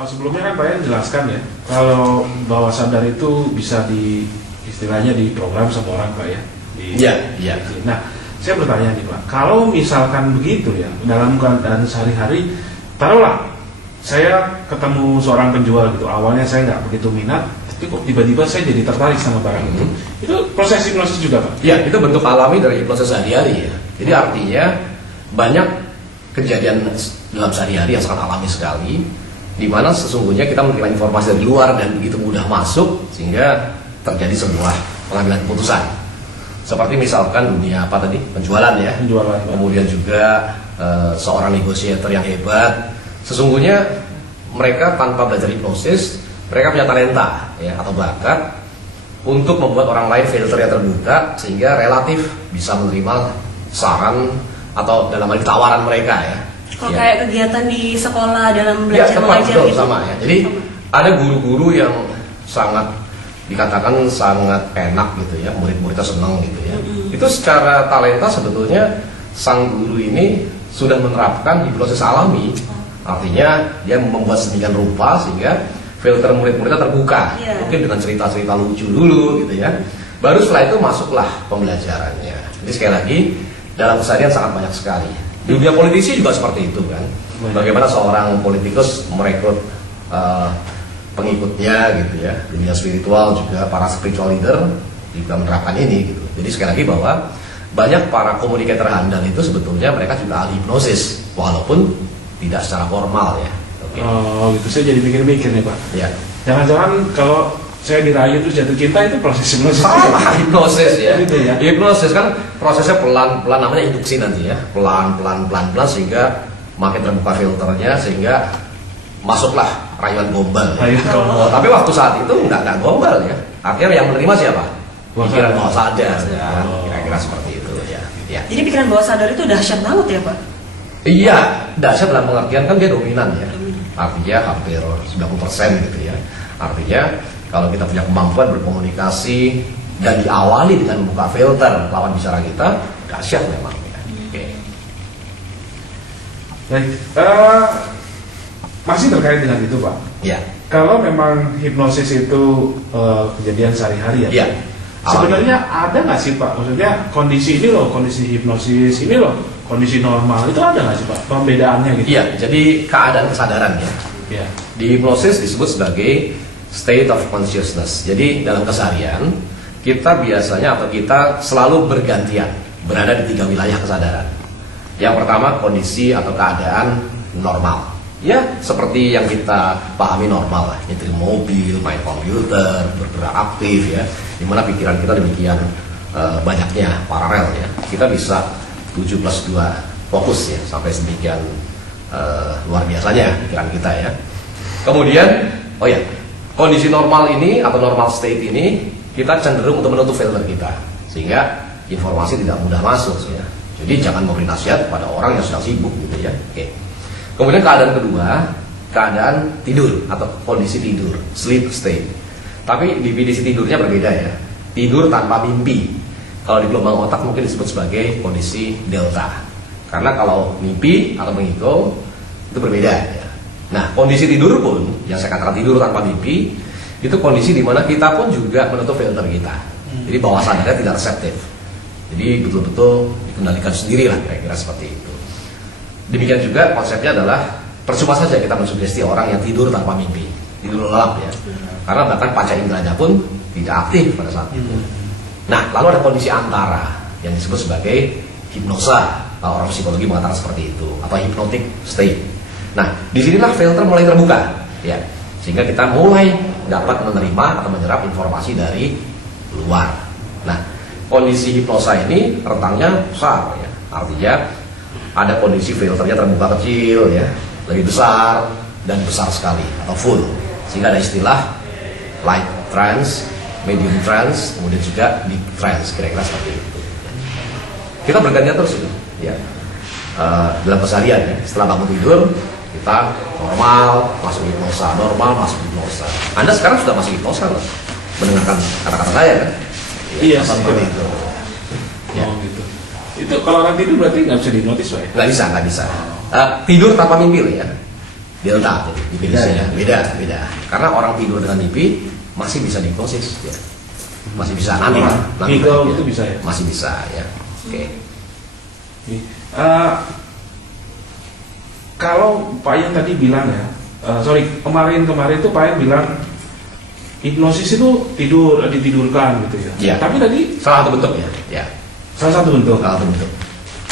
Sebelumnya kan Pak Yan jelaskan ya, kalau bawah sadar itu bisa istilahnya diprogram sama orang Pak ya. Iya. Nah, saya bertanya nih Pak, kalau misalkan begitu ya, dalam keadaan sehari-hari, taruhlah saya ketemu seorang penjual gitu, awalnya saya nggak begitu minat, tapi kok tiba-tiba saya jadi tertarik sama barang itu proses hipnosis juga Pak? Iya, itu bentuk alami dari proses sehari-hari ya. Jadi artinya banyak kejadian dalam sehari-hari yang sangat alami sekali, di mana sesungguhnya kita menerima informasi dari luar dan begitu mudah masuk sehingga terjadi sebuah pengambilan keputusan. Seperti misalkan dunia apa tadi, penjualan ya. Penjualan. Kemudian juga seorang negosiator yang hebat. Sesungguhnya mereka tanpa belajar hipnosis, mereka punya talenta ya atau bakat untuk membuat orang lain filter yang terbuka sehingga relatif bisa menerima saran atau dalam hal tawaran mereka ya. Kalau kayak kegiatan di sekolah dalam belajar mengajar betul, gitu. sama ya. Jadi ada guru-guru yang sangat dikatakan sangat enak gitu ya, murid-muridnya senang gitu ya. Itu secara talenta sebetulnya sang guru ini sudah menerapkan hipnosis alami. Artinya dia membuat sedemikian rupa sehingga filter murid-muridnya terbuka. Mungkin dengan cerita-cerita lucu dulu gitu ya. Baru setelah itu masuklah pembelajarannya. Jadi sekali lagi dalam keseharian sangat banyak sekali. Di dunia politisi juga seperti itu kan. Bagaimana seorang politikus merekrut pengikutnya gitu ya. Di dunia spiritual juga para spiritual leader juga menerapkan ini gitu. Jadi sekali lagi bahwa banyak para komunikator handal itu sebetulnya mereka juga ahli hipnosis walaupun tidak secara formal ya. Okay. Oh gitu, saya jadi mikir-mikir nih Pak. Ya. Jangan-jangan kalau saya dirayu terus jatuh cinta itu proses hipnosis. Hipnosis ya. Gitu ya. Hipnosis kan prosesnya pelan-pelan, namanya induksi nanti ya. Pelan-pelan sehingga makin terbuka filternya sehingga masuklah rayuan gombal. Ya. Tapi waktu saat itu nggak gombal ya. Artinya yang menerima siapa? Pikiran bawah sadar ya. Kira-kira seperti itu ya. Jadi pikiran bawah sadar itu dahsyat banget ya Pak? Iya, dahsyat dalam pengertian kan dia dominan ya. Artinya hampir 90% gitu ya. Artinya kalau kita punya kemampuan berkomunikasi dan diawali dengan membuka filter lawan bicara kita, dahsyat memang ya. Oke. Baik, masih terkait dengan itu Pak. Ya. Kalau memang hipnosis itu kejadian sehari-hari ya. Iya. Sebenarnya ada nggak sih Pak? Maksudnya kondisi ini loh, kondisi hipnosis ini loh, kondisi normal itu ada nggak sih Pak? Pembedaannya gitu? Iya, jadi keadaan kesadaran ya. Iya. Di hipnosis disebut sebagai state of consciousness. Jadi dalam keseharian kita biasanya atau kita selalu bergantian berada di 3 wilayah kesadaran. Yang pertama kondisi atau keadaan normal. Ya seperti yang kita pahami normal lah, nyetir mobil, main komputer, bergerak aktif ya. Dimana pikiran kita demikian banyaknya paralel ya. Kita bisa 7+2 fokus ya sampai sedemikian luar biasanya pikiran kita ya. Kemudian kondisi normal ini atau normal state ini kita cenderung untuk menutup filter kita sehingga informasi tidak mudah masuk ya. Jadi jangan memberi nasihat pada orang yang sedang sibuk gitu ya. Oke. Kemudian keadaan kedua, keadaan tidur atau kondisi tidur, sleep state. Tapi definisi tidurnya berbeda ya. Tidur tanpa mimpi. Kalau di gelombang otak mungkin disebut sebagai kondisi delta. Karena kalau mimpi atau mengigau itu berbeda ya. Nah, kondisi tidur pun yang saya katakan tidur tanpa mimpi itu kondisi di mana kita pun juga menutup filter kita. Jadi bawah sadarnya tidak reseptif. Jadi betul-betul dikendalikan sendiri lah kira-kira seperti itu. Demikian juga konsepnya adalah percuma saja kita mensugesti orang yang tidur tanpa mimpi, tidur lelap ya. Karena bahkan panca inderanya pun tidak aktif pada saat itu. Nah, lalu ada kondisi antara yang disebut sebagai hipnosa. Orang psikologi mengatakan seperti itu atau hypnotic state. Nah, disinilah filter mulai terbuka ya. Sehingga kita mulai dapat menerima atau menyerap informasi dari luar. Nah, kondisi hipnosa ini rentangnya besar ya. Artinya ada kondisi filternya terbuka kecil ya, lebih besar dan besar sekali atau full. Sehingga ada istilah light trance, medium trance, kemudian juga deep trance, kira-kira seperti itu. Kita bergantian terus ya. Dalam keseharian ya, setelah bangun tidur kita normal masuk hipnosa, normal masuk hipnosa. Anda sekarang sudah masuk hipnosa loh, mendengarkan kata-kata saya kan? Iya, seperti itu. Ya. Oh gitu. Itu kalau orang tidur berarti nggak bisa dihipnotis Pak ya? Nggak bisa. Tidur tanpa mimpi ya. delta, jadi definisinya beda. Karena orang tidur dengan mimpi masih bisa dihipnosis, ya. Masih bisa nanti Beagle ya. itu bisa ya? Masih bisa ya. Oke. Kalau Pak Yan tadi bilang ya, kemarin itu Pak Yan bilang hipnosis itu ditidurkan gitu ya. Iya. Tapi tadi Salah satu bentuk ya. Ya. salah satu bentuk. Salah satu bentuk.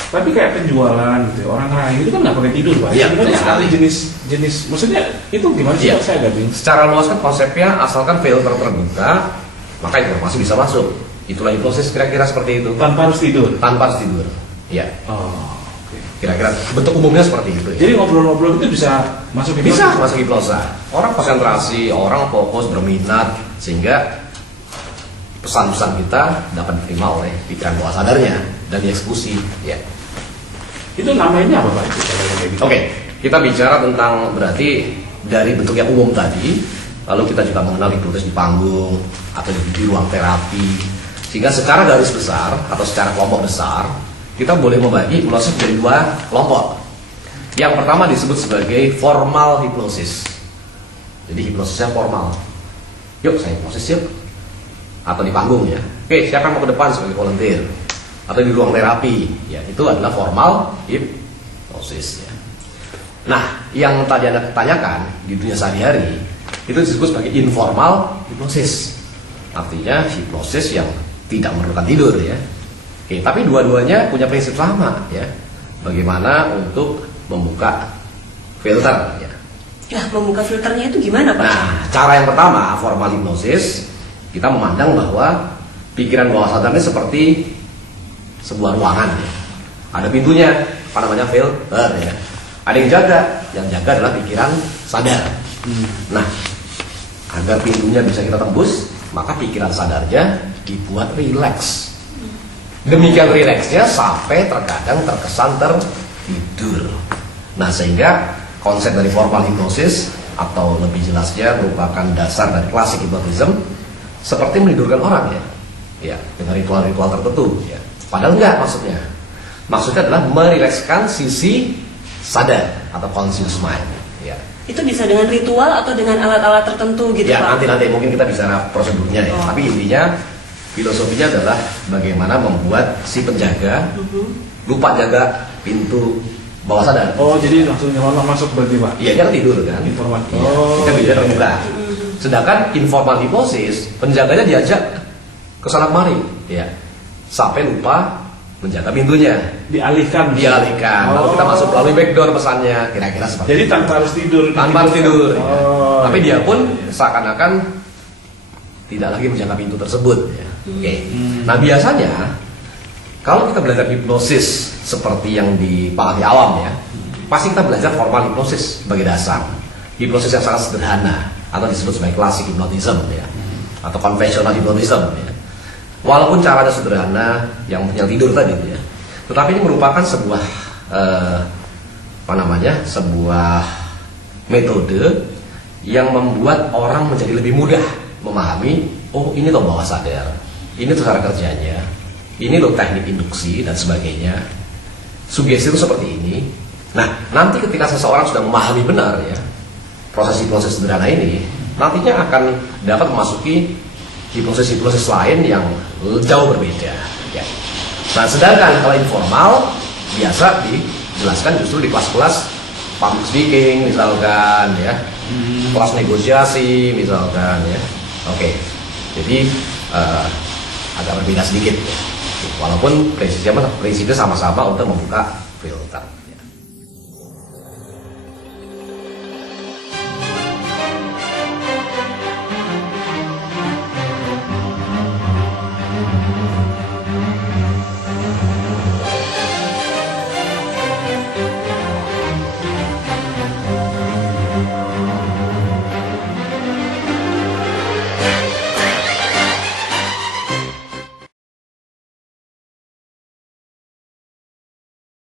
Tapi kayak penjualan gitu ya, orang lain itu kan nggak pakai tidur Pak. Iya, Sebenarnya betul sekali. ada jenis, maksudnya itu gimana sih? Iya. Pak? Saya agak bingung. Secara luas kan konsepnya asalkan filter terbuka, maka informasi bisa masuk. Itulah hipnosis kira-kira seperti itu. Tanpa harus tidur. Tanpa harus tidur. Ya. Oh, oke. Kira-kira bentuk umumnya seperti itu ya. Jadi ngobrol-ngobrol itu bisa masuk hipnosis? Bisa masuk hipnosa. Orang konsentrasi, orang fokus, berminat, sehingga pesan-pesan kita dapat diterima oleh pikiran bawah sadarnya dan dieksekusi. Ya. Itu namanya apa Pak? Itu kalau yang kayak gitu? Oke, kita bicara tentang berarti dari bentuk yang umum tadi, lalu kita juga mengenal hipnotis di panggung atau di ruang terapi, sehingga secara garis besar atau secara kelompok besar kita boleh membagi hipnosis menjadi dua kelompok. Yang pertama disebut sebagai formal hipnosis. Jadi hipnosisnya formal. Yuk saya hipnosis yuk. Atau di panggung ya. Oke, siapa yang mau ke depan sebagai volunteer? Atau di ruang terapi, ya itu adalah formal hipnosis ya. Nah, yang tadi Anda tanyakan di dunia sehari-hari itu disebut sebagai informal hipnosis. Artinya hipnosis yang tidak memerlukan tidur ya. Oke, tapi dua-duanya punya prinsip sama ya. Bagaimana untuk membuka filter ya. Nah, membuka filternya itu gimana Pak? Nah, cara yang pertama formal hipnosis, kita memandang bahwa pikiran bawah sadar ini seperti sebuah ruangan ya. Ada pintunya, apa namanya filter ya. Ada yang jaga adalah pikiran sadar. Nah, agar pintunya bisa kita tembus, maka pikiran sadarnya dibuat rileks. Demikian rileksnya sampai terkadang terkesan tertidur. Nah, sehingga konsep dari formal hipnosis atau lebih jelasnya merupakan dasar dari klasik hipnotism seperti menidurkan orang ya. Ya, dengan ritual-ritual tertentu ya. Padahal enggak maksudnya. Maksudnya adalah merilekskan sisi sadar atau conscious mind ya. Itu bisa dengan ritual atau dengan alat-alat tertentu gitu Ya, Pak? nanti mungkin kita bicara prosedurnya ya. Tapi intinya filosofinya adalah bagaimana membuat si penjaga lupa jaga pintu bawah sadar. Oh, jadi langsung nyelonong masuk berarti Pak? Iya, dia tidur kan. Informal. Iya, Oh, kita bisa iya. terbuka. Sedangkan informal hipnosis, penjaganya diajak ke sana kemari, ya, sampai lupa menjaga pintunya. Dialihkan. Lalu kita masuk melalui backdoor pesannya, kira-kira seperti Jadi itu. tanpa harus tidur. Tanpa harus tidur. Ya. Oh, Tapi iya. dia pun seakan-akan tidak lagi menjaga pintu tersebut. Ya. Oke. Nah, biasanya kalau kita belajar hipnosis seperti yang dipahami awam ya, pasti kita belajar formal hipnosis sebagai dasar. Hipnosis yang sangat sederhana atau disebut sebagai klasik hipnotism ya, atau konvensional hipnotism ya. Walaupun caranya sederhana yang tidur tadi ya, tetapi ini merupakan sebuah sebuah metode yang membuat orang menjadi lebih mudah memahami, oh ini loh bawah sadar, ini tuh cara kerjanya, ini loh teknik induksi dan sebagainya. Sugesti itu seperti ini. Nah, nanti ketika seseorang sudah memahami benar ya proses sederhana ini, nantinya akan dapat memasuki hipnosis lain yang jauh berbeda ya. Nah, sedangkan kalau informal biasa dijelaskan justru di kelas-kelas public speaking misalkan ya, kelas negosiasi misalkan ya. Oke, jadi agak berbeda sedikit ya. Walaupun prinsipnya sama-sama untuk membuka filter.